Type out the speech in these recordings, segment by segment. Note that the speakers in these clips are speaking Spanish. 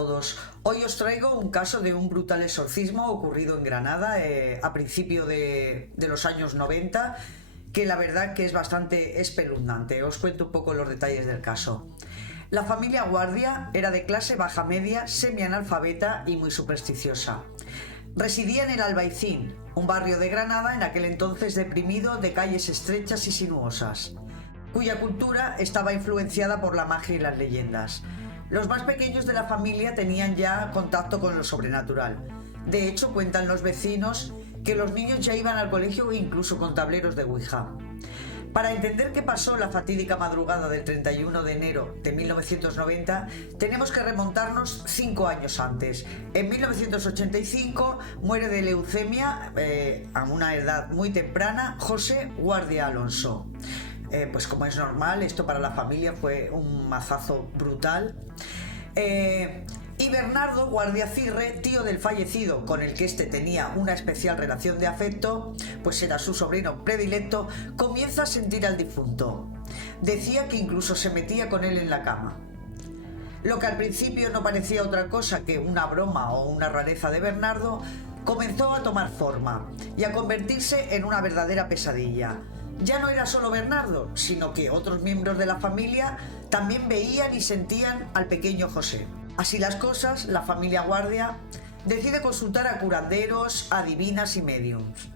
todos. Hoy os traigo un caso de un brutal exorcismo ocurrido en Granada a principio de los años 90, que la verdad que es bastante espeluznante. Os cuento un poco los detalles del caso. La familia Guardia era de clase baja media, semianalfabeta y muy supersticiosa. Residía en el Albaicín, un barrio de Granada en aquel entonces deprimido, de calles estrechas y sinuosas, cuya cultura estaba influenciada por la magia y las leyendas. Los más pequeños de la familia tenían ya contacto con lo sobrenatural. De hecho, cuentan los vecinos que los niños ya iban al colegio incluso con tableros de Ouija. Para entender qué pasó la fatídica madrugada del 31 de enero de 1990, tenemos que remontarnos 5 años antes. En 1985 muere de leucemia, a una edad muy temprana, José Guardia Alonso. Pues como es normal, esto para la familia fue un mazazo brutal. Y Bernardo Guardia Cirre, tío del fallecido, con el que este tenía una especial relación de afecto, pues era su sobrino predilecto, comienza a sentir al difunto. Decía que incluso se metía con él en la cama. Lo que al principio no parecía otra cosa que una broma o una rareza de Bernardo, comenzó a tomar forma y a convertirse en una verdadera pesadilla. Ya no era solo Bernardo, sino que otros miembros de la familia también veían y sentían al pequeño José. Así las cosas, la familia Guardia decide consultar a curanderos, adivinas y médiums.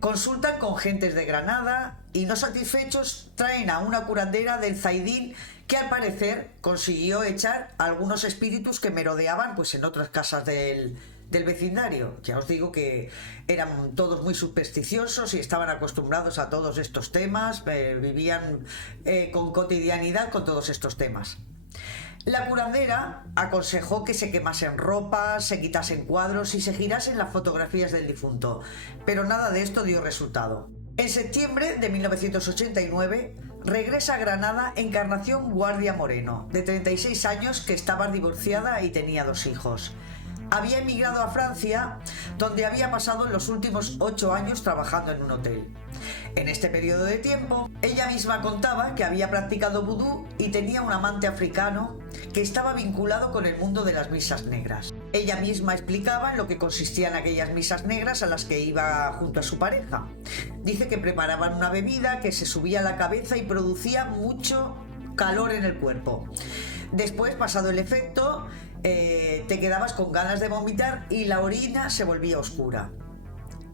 Consultan con gentes de Granada y, no satisfechos, traen a una curandera del Zaidín que al parecer consiguió echar a algunos espíritus que merodeaban pues en otras casas del vecindario. Ya os digo que eran todos muy supersticiosos y estaban acostumbrados a todos estos temas, vivían con cotidianidad con todos estos temas. La curandera aconsejó que se quemasen ropas, se quitasen cuadros y se girasen las fotografías del difunto, pero nada de esto dio resultado. En septiembre de 1989 regresa a Granada Encarnación Guardia Moreno, de 36 años, que estaba divorciada y tenía 2 hijos. Había emigrado a Francia, donde había pasado los últimos 8 años trabajando en un hotel. En este periodo de tiempo, ella misma contaba que había practicado vudú y tenía un amante africano que estaba vinculado con el mundo de las misas negras. Ella misma explicaba en lo que consistían aquellas misas negras a las que iba junto a su pareja. Dice que preparaban una bebida que se subía a la cabeza y producía mucho calor en el cuerpo. Después, pasado el efecto, te quedabas con ganas de vomitar y la orina se volvía oscura.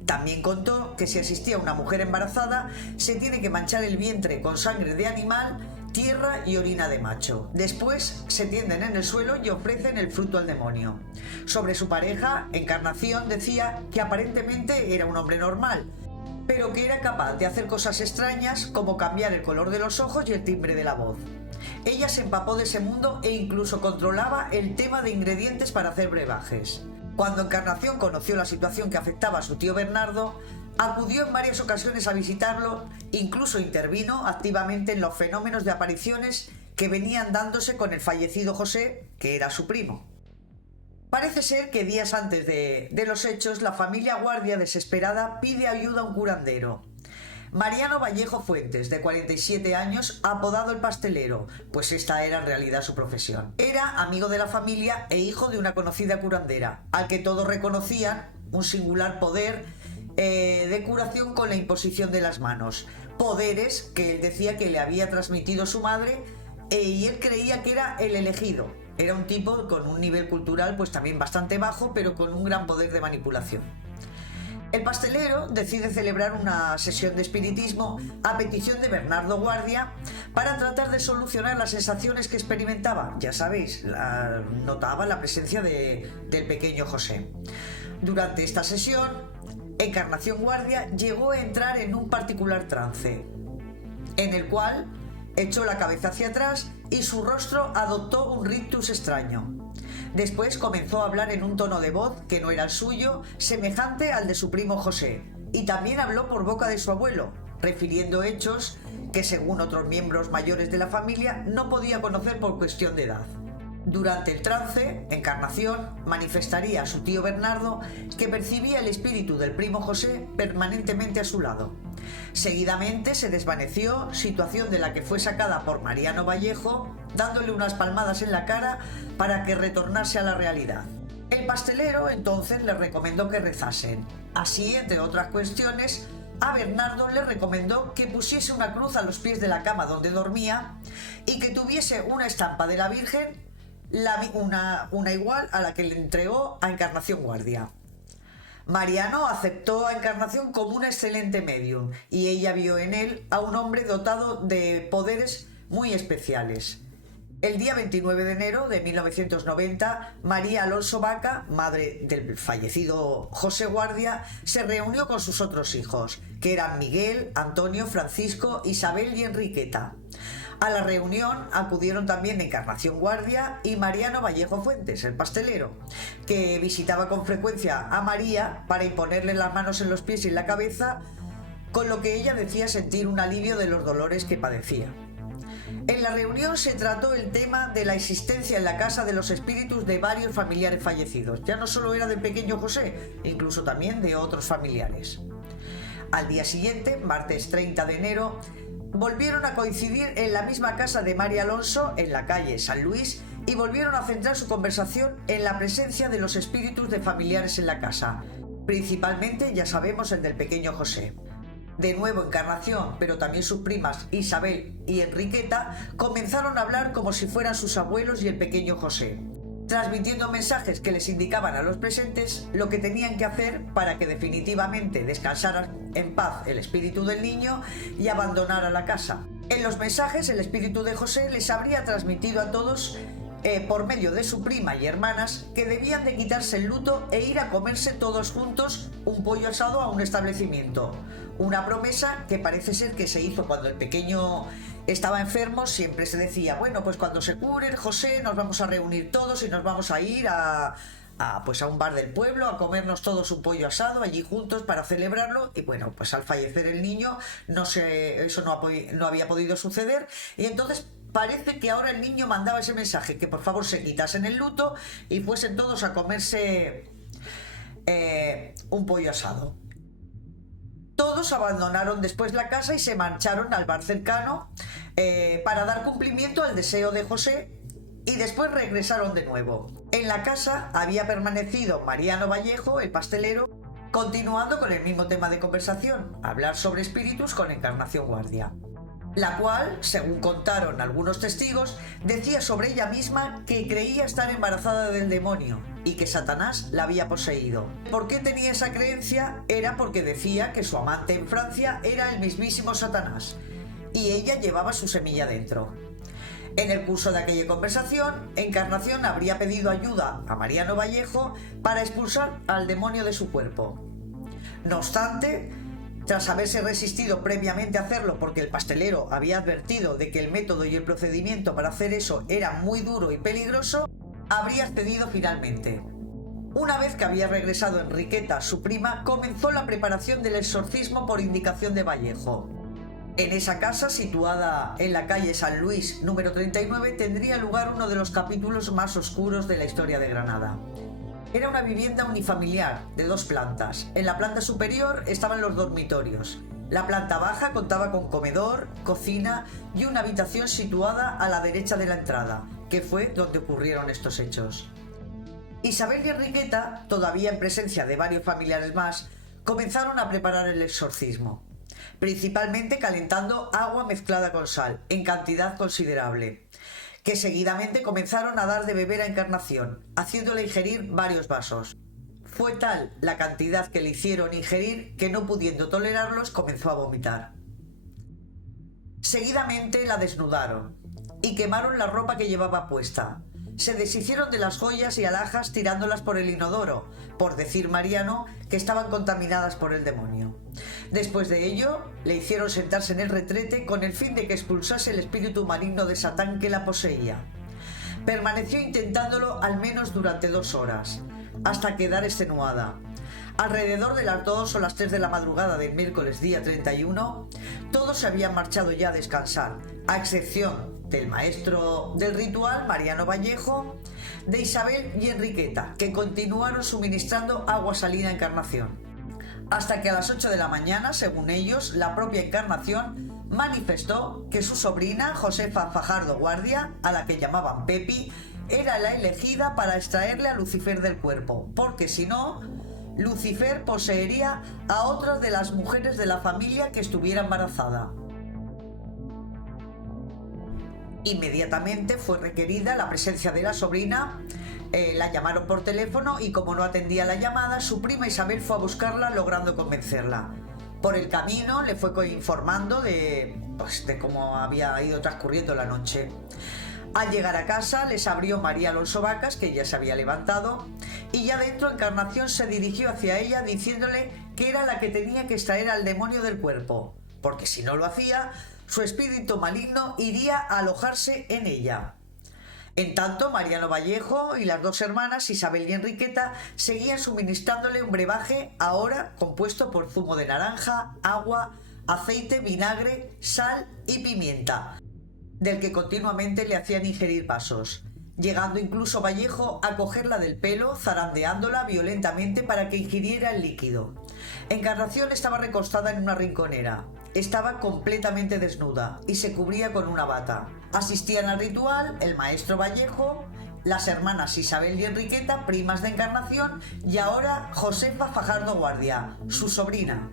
También contó que si asistía una mujer embarazada, se tiene que manchar el vientre con sangre de animal, tierra y orina de macho. Después se tienden en el suelo y ofrecen el fruto al demonio. Sobre su pareja, Encarnación decía que aparentemente era un hombre normal, pero que era capaz de hacer cosas extrañas como cambiar el color de los ojos y el timbre de la voz. Ella se empapó de ese mundo e incluso controlaba el tema de ingredientes para hacer brebajes. Cuando Encarnación conoció la situación que afectaba a su tío Bernardo, acudió en varias ocasiones a visitarlo, incluso intervino activamente en los fenómenos de apariciones que venían dándose con el fallecido José, que era su primo. Parece ser que días antes de los hechos, la familia Guardia, desesperada, pide ayuda a un curandero. Mariano Vallejo Fuentes, de 47 años, apodado el Pastelero, pues esta era en realidad su profesión. Era amigo de la familia e hijo de una conocida curandera, al que todos reconocían un singular poder de curación con la imposición de las manos. Poderes que él decía que le había transmitido su madre y él creía que era el elegido. Era un tipo con un nivel cultural pues también bastante bajo, pero con un gran poder de manipulación. El pastelero decide celebrar una sesión de espiritismo a petición de Bernardo Guardia para tratar de solucionar las sensaciones que experimentaba. Ya sabéis, notaba la presencia del pequeño José. Durante esta sesión, Encarnación Guardia llegó a entrar en un particular trance, en el cual echó la cabeza hacia atrás y su rostro adoptó un rictus extraño. Después comenzó a hablar en un tono de voz que no era el suyo, semejante al de su primo José, y también habló por boca de su abuelo, refiriendo hechos que, según otros miembros mayores de la familia, no podía conocer por cuestión de edad. Durante el trance, Encarnación manifestaría a su tío Bernardo que percibía el espíritu del primo José permanentemente a su lado. Seguidamente se desvaneció, situación de la que fue sacada por Mariano Vallejo, dándole unas palmadas en la cara para que retornase a la realidad. El pastelero entonces le recomendó que rezasen. Así, entre otras cuestiones, a Bernardo le recomendó que pusiese una cruz a los pies de la cama donde dormía y que tuviese una estampa de la Virgen, una igual a la que le entregó a Encarnación Guardia. Mariano aceptó a Encarnación como una excelente medium y ella vio en él a un hombre dotado de poderes muy especiales. El día 29 de enero de 1990, María Alonso Vaca, madre del fallecido José Guardia, se reunió con sus otros hijos, que eran Miguel, Antonio, Francisco, Isabel y Enriqueta. A la reunión acudieron también Encarnación Guardia y Mariano Vallejo Fuentes, el pastelero, que visitaba con frecuencia a María para imponerle las manos en los pies y en la cabeza, con lo que ella decía sentir un alivio de los dolores que padecía. En la reunión se trató el tema de la existencia en la casa de los espíritus de varios familiares fallecidos. Ya no solo era del pequeño José, incluso también de otros familiares. Al día siguiente, martes 30 de enero, volvieron a coincidir en la misma casa de María Alonso, en la calle San Luis, y volvieron a centrar su conversación en la presencia de los espíritus de familiares en la casa, principalmente, ya sabemos, el del pequeño José. De nuevo Encarnación, pero también sus primas Isabel y Enriqueta, comenzaron a hablar como si fueran sus abuelos y el pequeño José, transmitiendo mensajes que les indicaban a los presentes lo que tenían que hacer para que definitivamente descansara en paz el espíritu del niño y abandonara la casa. En los mensajes, el espíritu de José les habría transmitido a todos, por medio de su prima y hermanas, que debían de quitarse el luto e ir a comerse todos juntos un pollo asado a un establecimiento. Una promesa que parece ser que se hizo cuando el pequeño estaba enfermo. Siempre se decía, bueno, pues cuando se cure José nos vamos a reunir todos y nos vamos a ir a un bar del pueblo a comernos todos un pollo asado allí juntos para celebrarlo. Y bueno, pues al fallecer el niño eso no había podido suceder, y entonces parece que ahora el niño mandaba ese mensaje, que por favor se quitasen el luto y fuesen todos a comerse un pollo asado. Todos abandonaron después la casa y se marcharon al bar cercano para dar cumplimiento al deseo de José, y después regresaron de nuevo. En la casa había permanecido Mariano Vallejo, el pastelero, continuando con el mismo tema de conversación, hablar sobre espíritus con Encarnación Guardia, la cual, según contaron algunos testigos, decía sobre ella misma que creía estar embarazada del demonio y que Satanás la había poseído. ¿Por qué tenía esa creencia? Era porque decía que su amante en Francia era el mismísimo Satanás y ella llevaba su semilla dentro. En el curso de aquella conversación, Encarnación habría pedido ayuda a Mariano Vallejo para expulsar al demonio de su cuerpo. No obstante, tras haberse resistido previamente a hacerlo porque el pastelero había advertido de que el método y el procedimiento para hacer eso era muy duro y peligroso, habría accedido finalmente. Una vez que había regresado Enriqueta, su prima, comenzó la preparación del exorcismo por indicación de Vallejo. En esa casa, situada en la calle San Luis número 39, tendría lugar uno de los capítulos más oscuros de la historia de Granada. Era una vivienda unifamiliar de 2 plantas. En la planta superior estaban los dormitorios. La planta baja contaba con comedor, cocina y una habitación situada a la derecha de la entrada, que fue donde ocurrieron estos hechos. Isabel y Enriqueta, todavía en presencia de varios familiares más, comenzaron a preparar el exorcismo, principalmente calentando agua mezclada con sal, en cantidad considerable, que seguidamente comenzaron a dar de beber a Encarnación, haciéndole ingerir varios vasos. Fue tal la cantidad que le hicieron ingerir que, no pudiendo tolerarlos, comenzó a vomitar. Seguidamente la desnudaron y quemaron la ropa que llevaba puesta. Se deshicieron de las joyas y alhajas tirándolas por el inodoro, por decir Mariano que estaban contaminadas por el demonio. Después de ello, le hicieron sentarse en el retrete con el fin de que expulsase el espíritu maligno de Satán que la poseía. Permaneció intentándolo al menos durante 2 horas, hasta quedar extenuada. Alrededor de las 2 o las 3 de la madrugada del miércoles día 31, todos se habían marchado ya a descansar, a excepción del maestro del ritual, Mariano Vallejo, de Isabel y Enriqueta, que continuaron suministrando agua salina a Encarnación. hasta que a las 8 de la mañana, según ellos, la propia Encarnación manifestó que su sobrina, Josefa Fajardo Guardia, a la que llamaban Pepi, era la elegida para extraerle a Lucifer del cuerpo, porque si no, Lucifer poseería a otras de las mujeres de la familia que estuviera embarazada. Inmediatamente fue requerida la presencia de la sobrina, la llamaron por teléfono y como no atendía la llamada, su prima Isabel fue a buscarla logrando convencerla. Por el camino le fue informando de cómo había ido transcurriendo la noche. Al llegar a casa les abrió María Alonso Vacas, que ya se había levantado, y ya dentro Encarnación se dirigió hacia ella diciéndole que era la que tenía que extraer al demonio del cuerpo, porque si no lo hacía, su espíritu maligno iría a alojarse en ella. En tanto, Mariano Vallejo y las dos hermanas, Isabel y Enriqueta, seguían suministrándole un brebaje ahora compuesto por zumo de naranja, agua, aceite, vinagre, sal y pimienta, del que continuamente le hacían ingerir vasos, llegando incluso Vallejo a cogerla del pelo, zarandeándola violentamente para que ingiriera el líquido. Encarnación estaba recostada en una rinconera. Estaba completamente desnuda y se cubría con una bata. Asistían al ritual el maestro Vallejo, las hermanas Isabel y Enriqueta, primas de Encarnación, y ahora Josefa Fajardo Guardia, su sobrina.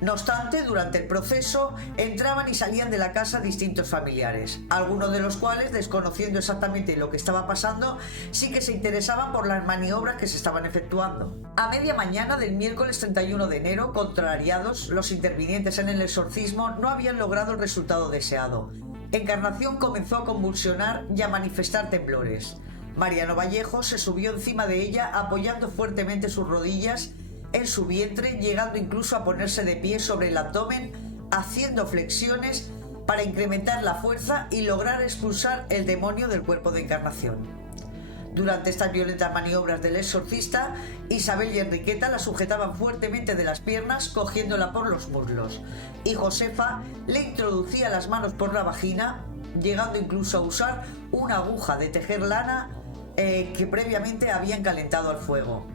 No obstante, durante el proceso entraban y salían de la casa distintos familiares, algunos de los cuales, desconociendo exactamente lo que estaba pasando, sí que se interesaban por las maniobras que se estaban efectuando. A media mañana del miércoles 31 de enero, contrariados, los intervinientes en el exorcismo no habían logrado el resultado deseado. Encarnación comenzó a convulsionar y a manifestar temblores. Mariano Vallejo se subió encima de ella apoyando fuertemente sus rodillas en su vientre, llegando incluso a ponerse de pie sobre el abdomen, haciendo flexiones para incrementar la fuerza y lograr expulsar el demonio del cuerpo de Encarnación. Durante estas violentas maniobras del exorcista, Isabel y Enriqueta la sujetaban fuertemente de las piernas, cogiéndola por los muslos, y Josefa le introducía las manos por la vagina, llegando incluso a usar una aguja de tejer lana que previamente habían calentado al fuego.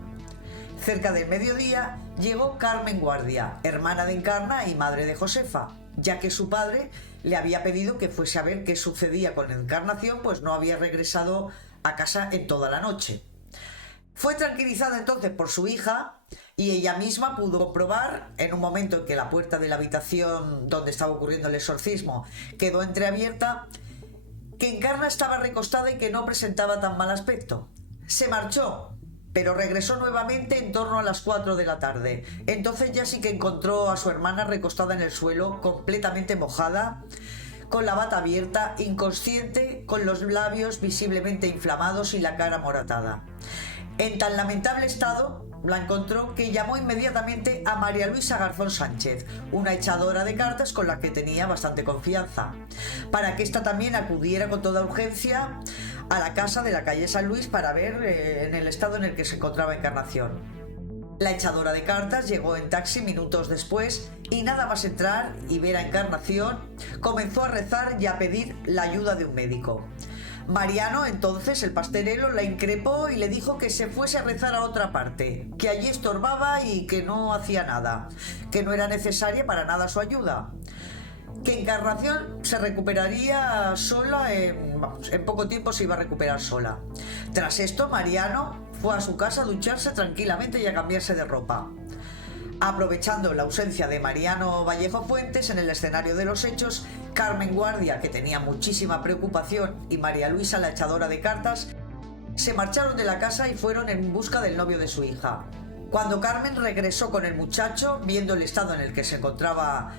Cerca del mediodía llegó Carmen Guardia, hermana de Encarna y madre de Josefa, ya que su padre le había pedido que fuese a ver qué sucedía con Encarnación, pues no había regresado a casa en toda la noche. Fue tranquilizada entonces por su hija y ella misma pudo comprobar, en un momento en que la puerta de la habitación donde estaba ocurriendo el exorcismo quedó entreabierta, que Encarna estaba recostada y que no presentaba tan mal aspecto. Se marchó, pero regresó nuevamente en torno a las 4 de la tarde. Entonces ya sí que encontró a su hermana recostada en el suelo, completamente mojada, con la bata abierta, inconsciente, con los labios visiblemente inflamados y la cara moratada. En tan lamentable estado la encontró que llamó inmediatamente a María Luisa Garzón Sánchez, una echadora de cartas con la que tenía bastante confianza, para que ésta también acudiera con toda urgencia a la casa de la calle San Luis para ver en el estado en el que se encontraba Encarnación. La echadora de cartas llegó en taxi minutos después y nada más entrar y ver a Encarnación, comenzó a rezar y a pedir la ayuda de un médico. Mariano, entonces, el pastelero, la increpó y le dijo que se fuese a rezar a otra parte, que allí estorbaba y que no hacía nada, que no era necesaria para nada su ayuda, que Encarnación se recuperaría sola, en poco tiempo se iba a recuperar sola. Tras esto, Mariano fue a su casa a ducharse tranquilamente y a cambiarse de ropa. Aprovechando la ausencia de Mariano Vallejo Fuentes en el escenario de los hechos, Carmen Guardia, que tenía muchísima preocupación, y María Luisa, la echadora de cartas, se marcharon de la casa y fueron en busca del novio de su hija. Cuando Carmen regresó con el muchacho, viendo el estado en el que se encontraba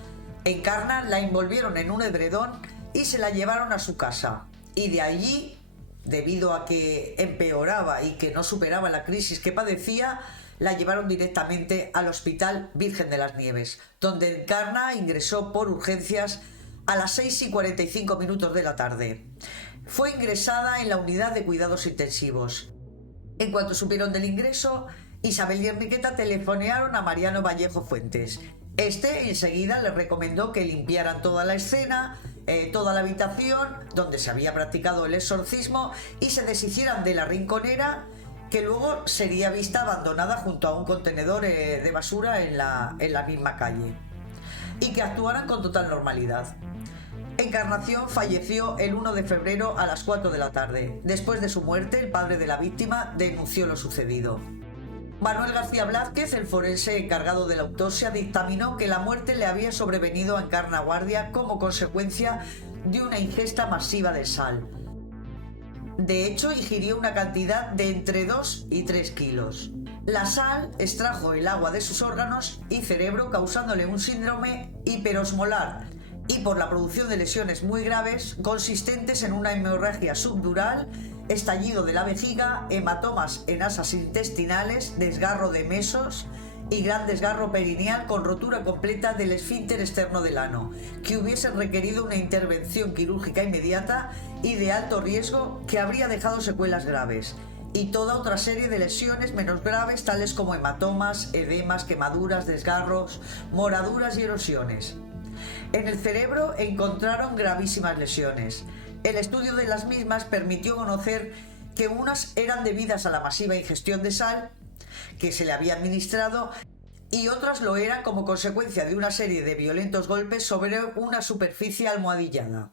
Encarna, la envolvieron en un edredón y se la llevaron a su casa. Y de allí, debido a que empeoraba y que no superaba la crisis que padecía, la llevaron directamente al Hospital Virgen de las Nieves, donde Encarna ingresó por urgencias a las 6:45 de la tarde. Fue ingresada en la unidad de cuidados intensivos. En cuanto supieron del ingreso, Isabel y Enriqueta telefonearon a Mariano Vallejo Fuentes. Este enseguida les recomendó que limpiaran toda la escena, toda la habitación donde se había practicado el exorcismo y se deshicieran de la rinconera, que luego sería vista abandonada junto a un contenedor de basura en la misma calle, y que actuaran con total normalidad. Encarnación falleció el 1 de febrero a las 4 de la tarde. Después de su muerte, el padre de la víctima denunció lo sucedido. Manuel García Blázquez, el forense encargado de la autopsia, dictaminó que la muerte le había sobrevenido a Encarna Guardia como consecuencia de una ingesta masiva de sal. De hecho, ingirió una cantidad de entre 2 y 3 kilos. La sal extrajo el agua de sus órganos y cerebro, causándole un síndrome hiperosmolar y por la producción de lesiones muy graves consistentes en una hemorragia subdural, estallido de la vejiga, hematomas en asas intestinales, desgarro de mesos y gran desgarro perineal con rotura completa del esfínter externo del ano, que hubiesen requerido una intervención quirúrgica inmediata y de alto riesgo que habría dejado secuelas graves, y toda otra serie de lesiones menos graves tales como hematomas, edemas, quemaduras, desgarros, moraduras y erosiones. En el cerebro encontraron gravísimas lesiones. El estudio de las mismas permitió conocer que unas eran debidas a la masiva ingestión de sal que se le había administrado y otras lo eran como consecuencia de una serie de violentos golpes sobre una superficie almohadillada.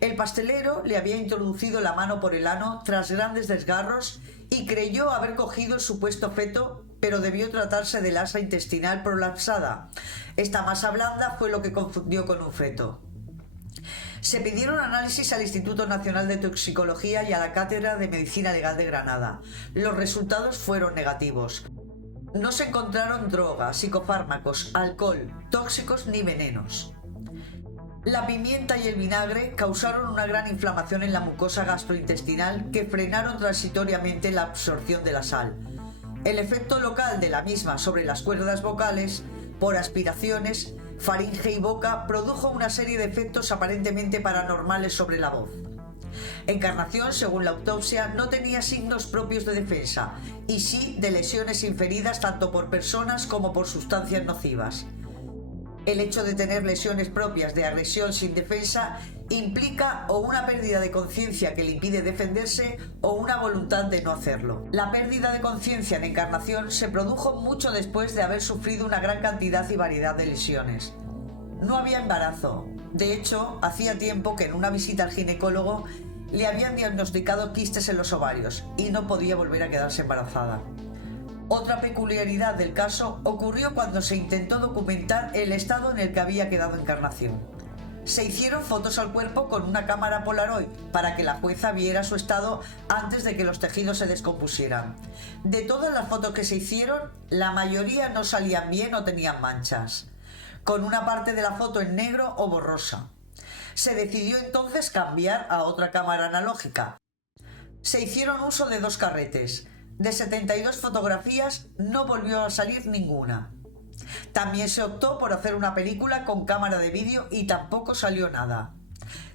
El pastelero le había introducido la mano por el ano tras grandes desgarros y creyó haber cogido el supuesto feto, pero debió tratarse del asa intestinal prolapsada. Esta masa blanda fue lo que confundió con un feto. Se pidieron análisis al Instituto Nacional de Toxicología y a la Cátedra de Medicina Legal de Granada. Los resultados fueron negativos. No se encontraron drogas, psicofármacos, alcohol, tóxicos ni venenos. La pimienta y el vinagre causaron una gran inflamación en la mucosa gastrointestinal que frenaron transitoriamente la absorción de la sal. El efecto local de la misma sobre las cuerdas vocales, por aspiraciones, faringe y boca, produjo una serie de efectos aparentemente paranormales sobre la voz. Encarnación, según la autopsia, no tenía signos propios de defensa, y sí de lesiones inferidas tanto por personas como por sustancias nocivas. El hecho de tener lesiones propias de agresión sin defensa implica o una pérdida de conciencia que le impide defenderse o una voluntad de no hacerlo. La pérdida de conciencia en Encarnación se produjo mucho después de haber sufrido una gran cantidad y variedad de lesiones. No había embarazo. De hecho, hacía tiempo que en una visita al ginecólogo le habían diagnosticado quistes en los ovarios y no podía volver a quedarse embarazada. Otra peculiaridad del caso ocurrió cuando se intentó documentar el estado en el que había quedado Encarnación. Se hicieron fotos al cuerpo con una cámara Polaroid para que la jueza viera su estado antes de que los tejidos se descompusieran. De todas las fotos que se hicieron, la mayoría no salían bien o tenían manchas, con una parte de la foto en negro o borrosa. Se decidió entonces cambiar a otra cámara analógica. Se hicieron uso de 2 carretes. De 72 fotografías no volvió a salir ninguna. También se optó por hacer una película con cámara de vídeo y tampoco salió nada.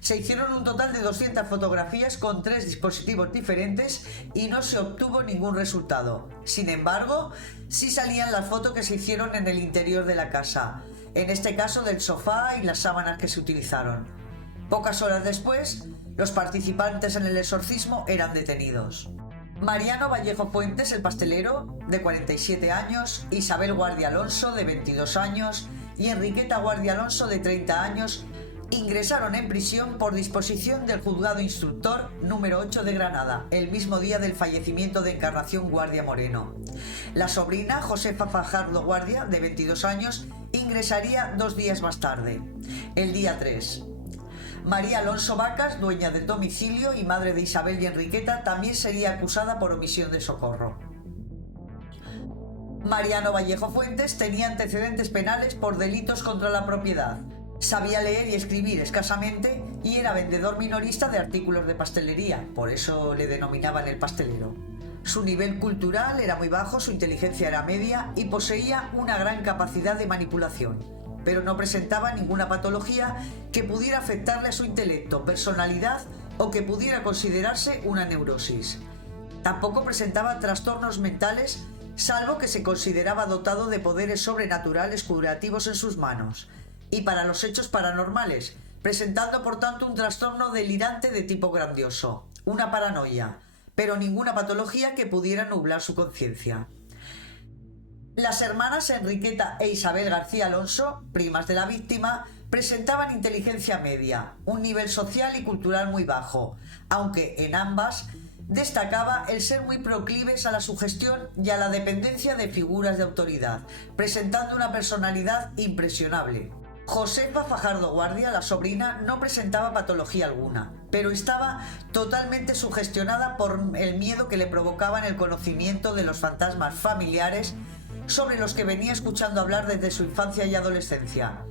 Se hicieron un total de 200 fotografías con 3 dispositivos diferentes y no se obtuvo ningún resultado. Sin embargo, sí salían las fotos que se hicieron en el interior de la casa, en este caso del sofá y las sábanas que se utilizaron. Pocas horas después, los participantes en el exorcismo eran detenidos. Mariano Vallejo Fuentes, el pastelero, de 47 años, Isabel Guardia Alonso, de 22 años, y Enriqueta Guardia Alonso, de 30 años, ingresaron en prisión por disposición del Juzgado Instructor número 8 de Granada, el mismo día del fallecimiento de Encarnación Guardia Moreno. La sobrina, Josefa Fajardo Guardia, de 22 años, ingresaría 2 días más tarde, el día 3. María Alonso Vacas, dueña del domicilio y madre de Isabel y Enriqueta, también sería acusada por omisión de socorro. Mariano Vallejo Fuentes tenía antecedentes penales por delitos contra la propiedad. Sabía leer y escribir escasamente y era vendedor minorista de artículos de pastelería, por eso le denominaban el pastelero. Su nivel cultural era muy bajo, su inteligencia era media y poseía una gran capacidad de manipulación, pero no presentaba ninguna patología que pudiera afectarle a su intelecto, personalidad o que pudiera considerarse una neurosis. Tampoco presentaba trastornos mentales, salvo que se consideraba dotado de poderes sobrenaturales curativos en sus manos, y para los hechos paranormales, presentando por tanto un trastorno delirante de tipo grandioso, una paranoia, pero ninguna patología que pudiera nublar su conciencia. Las hermanas Enriqueta e Isabel García Alonso, primas de la víctima, presentaban inteligencia media, un nivel social y cultural muy bajo, aunque en ambas destacaba el ser muy proclives a la sugestión y a la dependencia de figuras de autoridad, presentando una personalidad impresionable. Josefa Fajardo Guardia, la sobrina, no presentaba patología alguna, pero estaba totalmente sugestionada por el miedo que le provocaban el conocimiento de los fantasmas familiares sobre los que venía escuchando hablar desde su infancia y adolescencia,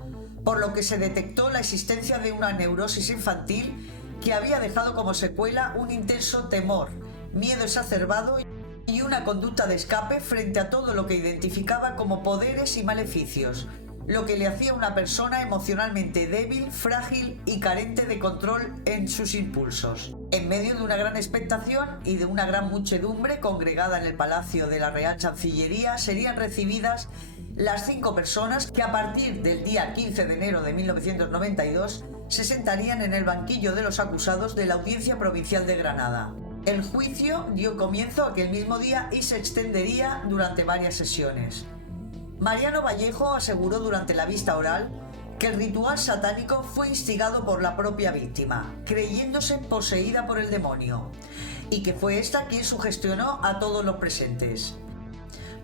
por lo que se detectó la existencia de una neurosis infantil que había dejado como secuela un intenso temor, miedo exacerbado y una conducta de escape frente a todo lo que identificaba como poderes y maleficios, lo que le hacía una persona emocionalmente débil, frágil y carente de control en sus impulsos. En medio de una gran expectación y de una gran muchedumbre congregada en el Palacio de la Real Chancillería, serían recibidas las 5 personas que a partir del día 15 de enero de 1992 se sentarían en el banquillo de los acusados de la Audiencia Provincial de Granada. El juicio dio comienzo aquel mismo día y se extendería durante varias sesiones. Mariano Vallejo aseguró durante la vista oral que el ritual satánico fue instigado por la propia víctima, creyéndose poseída por el demonio, y que fue esta quien sugestionó a todos los presentes.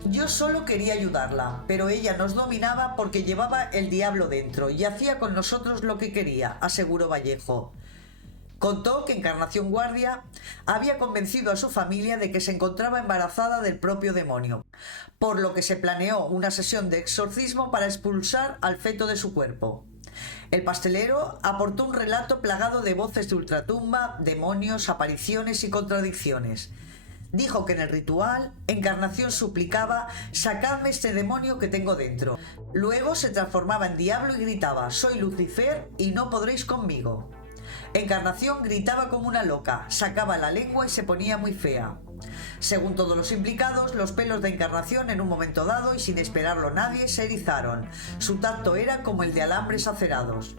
Yo solo quería ayudarla, pero ella nos dominaba porque llevaba el diablo dentro y hacía con nosotros lo que quería, aseguró Vallejo. Contó que Encarnación Guardia había convencido a su familia de que se encontraba embarazada del propio demonio, por lo que se planeó una sesión de exorcismo para expulsar al feto de su cuerpo. El pastelero aportó un relato plagado de voces de ultratumba, demonios, apariciones y contradicciones. Dijo que en el ritual, Encarnación suplicaba: «Sacadme este demonio que tengo dentro». Luego se transformaba en diablo y gritaba: «Soy Lucifer y no podréis conmigo». Encarnación gritaba como una loca, sacaba la lengua y se ponía muy fea. Según todos los implicados, los pelos de Encarnación en un momento dado y sin esperarlo nadie se erizaron. Su tacto era como el de alambres acerados.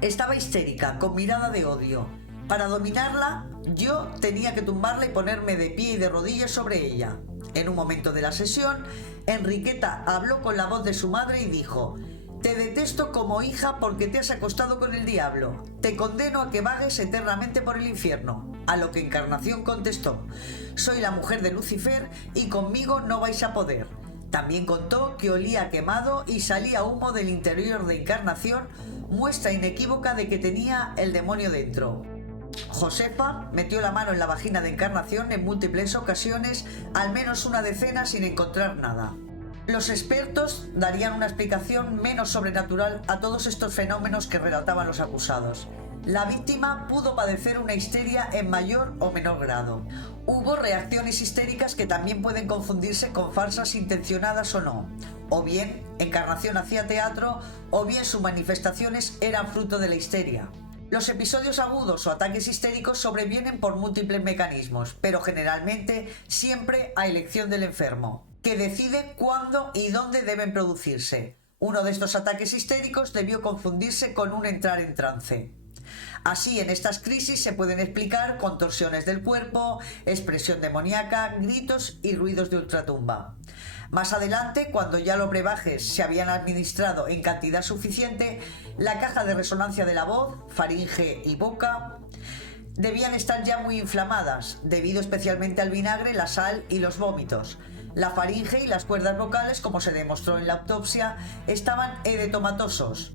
Estaba histérica, con mirada de odio. Para dominarla, yo tenía que tumbarla y ponerme de pie y de rodillas sobre ella. En un momento de la sesión, Enriqueta habló con la voz de su madre y dijo: «Te detesto como hija porque te has acostado con el diablo. Te condeno a que vagues eternamente por el infierno». A lo que Encarnación contestó: «Soy la mujer de Lucifer y conmigo no vais a poder». También contó que olía quemado y salía humo del interior de Encarnación, muestra inequívoca de que tenía el demonio dentro. Josefa metió la mano en la vagina de Encarnación en múltiples ocasiones, al menos una decena, sin encontrar nada. Los expertos darían una explicación menos sobrenatural a todos estos fenómenos que relataban los acusados. La víctima pudo padecer una histeria en mayor o menor grado. Hubo reacciones histéricas que también pueden confundirse con falsas intencionadas o no. O bien Encarnación hacía teatro, o bien sus manifestaciones eran fruto de la histeria. Los episodios agudos o ataques histéricos sobrevienen por múltiples mecanismos, pero generalmente siempre a elección del enfermo, que decide cuándo y dónde deben producirse. Uno de estos ataques histéricos debió confundirse con un entrar en trance. Así, en estas crisis se pueden explicar contorsiones del cuerpo, expresión demoníaca, gritos y ruidos de ultratumba. Más adelante, cuando ya los brebajes se habían administrado en cantidad suficiente, la caja de resonancia de la voz, faringe y boca debían estar ya muy inflamadas, debido especialmente al vinagre, la sal y los vómitos. La faringe y las cuerdas vocales, como se demostró en la autopsia, estaban edetomatosos.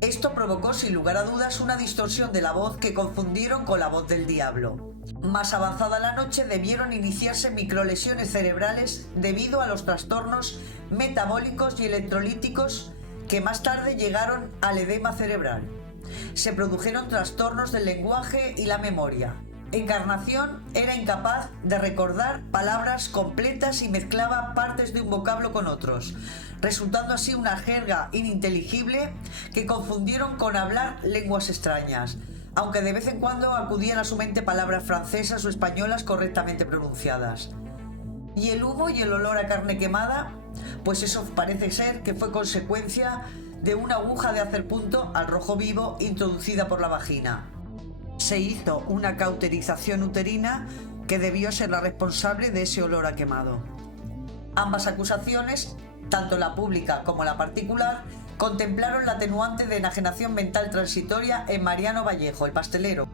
Esto provocó sin lugar a dudas una distorsión de la voz que confundieron con la voz del diablo. Más avanzada la noche debieron iniciarse microlesiones cerebrales debido a los trastornos metabólicos y electrolíticos que más tarde llegaron al edema cerebral. Se produjeron trastornos del lenguaje y la memoria. Encarnación era incapaz de recordar palabras completas y mezclaba partes de un vocablo con otros, resultando así una jerga ininteligible que confundieron con hablar lenguas extrañas, aunque de vez en cuando acudían a su mente palabras francesas o españolas correctamente pronunciadas. ¿Y el humo y el olor a carne quemada? Pues eso parece ser que fue consecuencia de una aguja de hacer punto al rojo vivo introducida por la vagina. Se hizo una cauterización uterina que debió ser la responsable de ese olor a quemado. Ambas acusaciones, tanto la pública como la particular, contemplaron la atenuante de enajenación mental transitoria en Mariano Vallejo, el pastelero,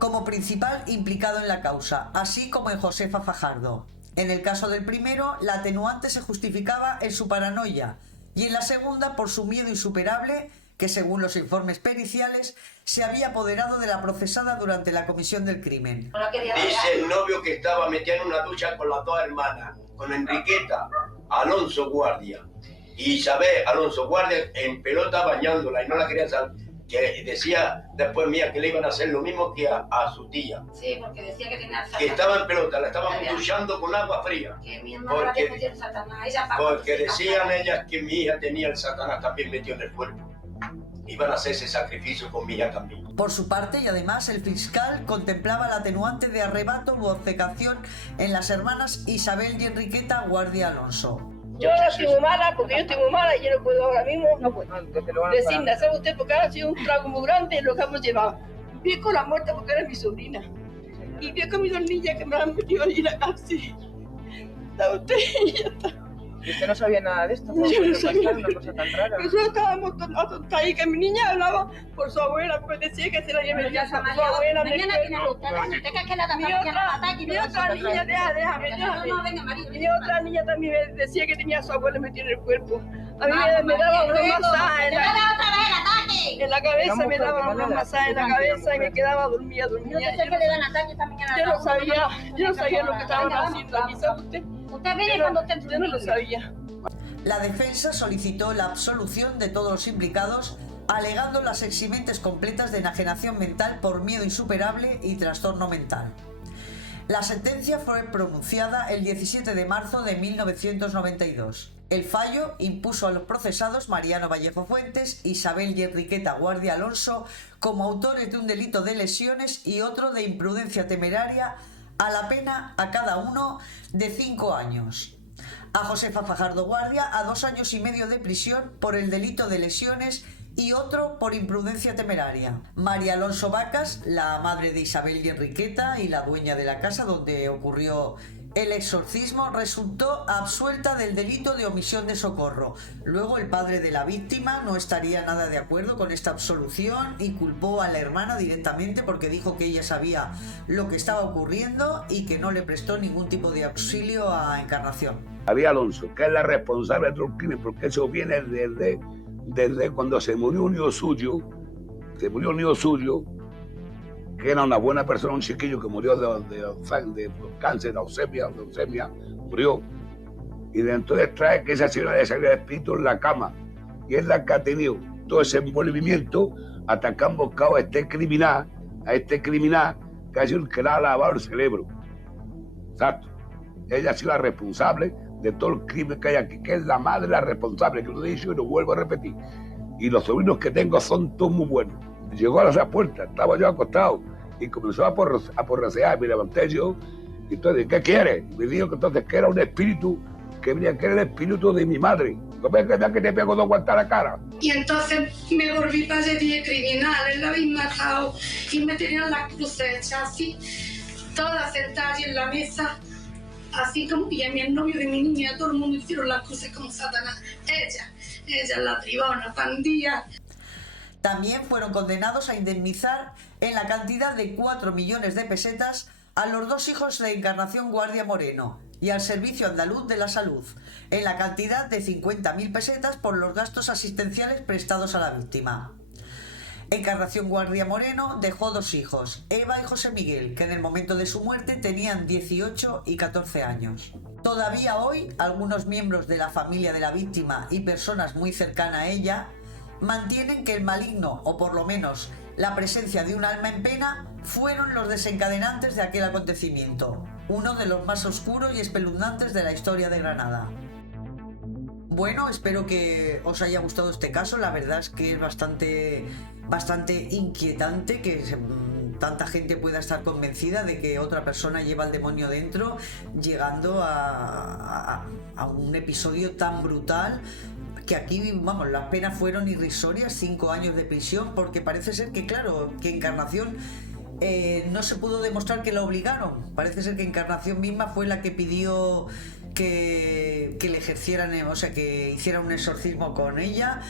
como principal implicado en la causa, así como en Josefa Fajardo. En el caso del primero, la atenuante se justificaba en su paranoia y en la segunda por su miedo insuperable que, según los informes periciales, se había apoderado de la procesada durante la comisión del crimen. Dice el novio que estaba metido en una ducha con las dos hermanas, con Enriqueta Alonso Guardia y Isabel Alonso Guardia en pelota bañándola y no la querían salir. Que decía después mía que le iban a hacer lo mismo que a su tía. Sí, porque decía que tenía Satanás. Que estaba en pelota, la estaban duchando con agua fría. Que mi hermana la metió el Satanás. Porque decían ellas que mi hija tenía el Satanás también metido en el cuerpo. Iban a hacer ese sacrificio con mi hija también. Por su parte, y además, el fiscal contemplaba la atenuante de arrebato u obcecación en las hermanas Isabel y Enriqueta Guardia Alonso. Yo estoy muy mala, porque yo estoy muy mala y yo no puedo ahora mismo, no puedo decirle, ¿sabe usted? Porque ahora ha sido un trago muy grande lo que hemos llevado. Vi con la muerte porque era mi sobrina. Y vi con mis dos niñas que me han metido allí en la cárcel. ¿Sabe usted? Y ya está. ¿Y usted no sabía nada de esto? Yo no sabía. Una cosa tan rara. Nosotros estábamos tontas ahí, que mi niña hablaba por su abuela, porque decía que se la había metido por su abuela. Mi otra niña, déjame. Mi otra niña también me decía que tenía a su abuela metida en el cuerpo. A mí me daba unos masajes en la cabeza, me daban unos masajes en la cabeza y me quedaba dormida. Yo no sabía lo que estaban haciendo aquí, ¿sabe usted? Yo no lo sabía. La defensa solicitó la absolución de todos los implicados, alegando las eximentes completas de enajenación mental por miedo insuperable y trastorno mental. La sentencia fue pronunciada el 17 de marzo de 1992. El fallo impuso a los procesados Mariano Vallejo Fuentes, Isabel y Enriqueta Guardia Alonso como autores de un delito de lesiones y otro de imprudencia temeraria a la pena a cada uno de 5 años. A Josefa Fajardo Guardia a 2 años y medio de prisión por el delito de lesiones y otro por imprudencia temeraria. María Alonso Vacas, la madre de Isabel y Enriqueta y la dueña de la casa donde ocurrió el exorcismo, resultó absuelta del delito de omisión de socorro. Luego el padre de la víctima no estaría nada de acuerdo con esta absolución y culpó a la hermana directamente porque dijo que ella sabía lo que estaba ocurriendo y que no le prestó ningún tipo de auxilio a Encarnación. María Alonso, que es la responsable de otro crimen, porque eso viene desde cuando se murió un hijo suyo, que era una buena persona, un chiquillo que murió de cáncer, de leucemia, murió. Y de entonces trae que esa señora de salir de espíritu en la cama. Y es la que ha tenido todo ese envolvimiento hasta que han buscado a este criminal que ha sido el que le ha lavado el cerebro. Exacto. Ella ha sido la responsable de todo el crimen que hay aquí, que es la madre la responsable, que lo he dicho y lo vuelvo a repetir. Y los sobrinos que tengo son todos muy buenos. Llegó a la puerta, estaba yo acostado y comenzó a porrasear, me levanté yo y entonces, ¿qué quiere? Me dijo que entonces que era un espíritu, que venía que era el espíritu de mi madre. ¿No ves que te pego dos guantes a la cara? Y entonces me volví parería criminal, él la habéis matado y me tenían las cruces hechas así, todas sentadas en la mesa, así como, y a mi novio de mi niña, todo el mundo hicieron las cruces como Satanás. Ella la tribona, pandilla. También fueron condenados a indemnizar en la cantidad de 4 millones de pesetas a los 2 hijos de Encarnación Guardia Moreno y al Servicio Andaluz de la Salud, en la cantidad de 50.000 pesetas por los gastos asistenciales prestados a la víctima. Encarnación Guardia Moreno dejó 2 hijos, Eva y José Miguel, que en el momento de su muerte tenían 18 y 14 años. Todavía hoy, algunos miembros de la familia de la víctima y personas muy cercanas a ella mantienen que el maligno, o por lo menos la presencia de un alma en pena, fueron los desencadenantes de aquel acontecimiento, uno de los más oscuros y espeluznantes de la historia de Granada. Bueno, espero que os haya gustado este caso. La verdad es que es bastante inquietante que tanta gente pueda estar convencida de que otra persona lleva al demonio dentro, llegando a un episodio tan brutal. Que aquí, vamos, las penas fueron irrisorias, 5 años de prisión, porque parece ser que, claro, que Encarnación no se pudo demostrar que la obligaron. Parece ser que Encarnación misma fue la que pidió que le ejercieran, o sea, que hicieran un exorcismo con ella,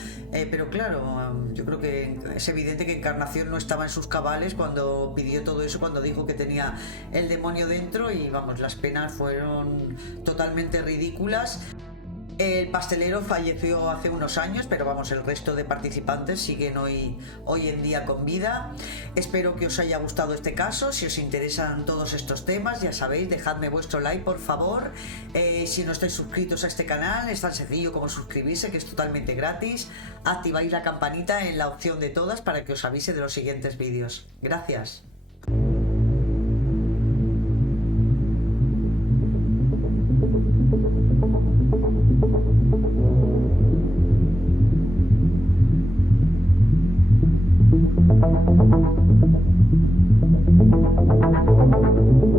pero claro, yo creo que es evidente que Encarnación no estaba en sus cabales cuando pidió todo eso, cuando dijo que tenía el demonio dentro, y vamos, las penas fueron totalmente ridículas. El pastelero falleció hace unos años, pero vamos, el resto de participantes siguen hoy en día con vida. Espero que os haya gustado este caso. Si os interesan todos estos temas, ya sabéis, dejadme vuestro like, por favor. Si no estáis suscritos a este canal, es tan sencillo como suscribirse, que es totalmente gratis. Activáis la campanita en la opción de todas para que os avise de los siguientes vídeos. Gracias.